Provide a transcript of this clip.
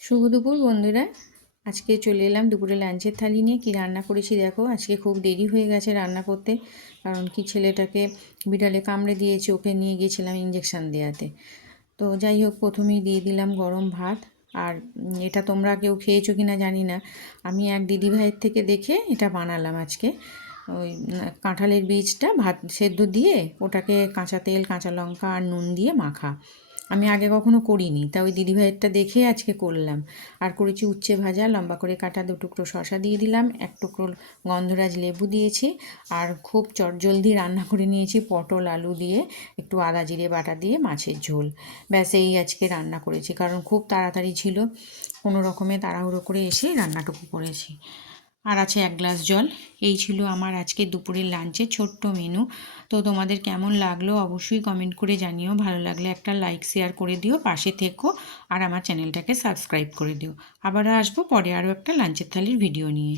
শুভ দুপুর বন্ধুরা। আজকে চলে এলাম দুপুরে লাঞ্চের থালি নিয়ে। কি রান্না করেছি দেখো। আজকে খুব দেরি হয়ে গেছে রান্না করতে, কারণ কি ছেলেটাকে বিড়ালে কামড়ে দিয়েছে, ওকে নিয়ে গিয়েছিলাম ইঞ্জেকশান দেওয়াতে। তো যাই হোক, প্রথমেই দিয়ে দিলাম গরম ভাত। আর এটা তোমরা কেউ খেয়েছো কি না জানি না, আমি এক দিদিভাইয়ের থেকে দেখে এটা বানালাম আজকে। ওই কাঁঠালের বীজটা ভাত সেদ্ধ দিয়ে ওটাকে কাঁচা তেল, কাঁচা লঙ্কা আর নুন দিয়ে মাখা। আমি আগে কখনো করিনি, তা ওই দিদিভাইয়েরটা দেখে আজকে করলাম। আর করেছি উচ্ছে ভাজা, লম্বা করে কাটা 2 টুকরো শসা দিয়ে দিলাম, 1 টুকরো গন্ধরাজ লেবু দিয়েছি। আর খুব চটজলদি রান্না করে নিয়েছি পটল আলু দিয়ে, একটু আদা জিরে বাটা দিয়ে মাছের ঝোল। ব্যাস এই আজকে রান্না করেছি, কারণ খুব তাড়াতাড়ি ছিল, কোনো রকমে তাড়াহুড়ো করে এসে রান্নাটুকু করেছি। আর আছে 1 গ্লাস জল। এই ছিল আমার আজকে দুপুরের লাঞ্চের ছোট্ট মেনু। তো তোমাদের কেমন লাগলো অবশ্যই কমেন্ট করে জানিও। ভালো লাগলে একটা লাইক শেয়ার করে দিও, পাশে থেকো, আর আমার চ্যানেলটাকে সাবস্ক্রাইব করে দিও। আবারও আসবো পরে আরও একটা লাঞ্চের থালির ভিডিও নিয়ে।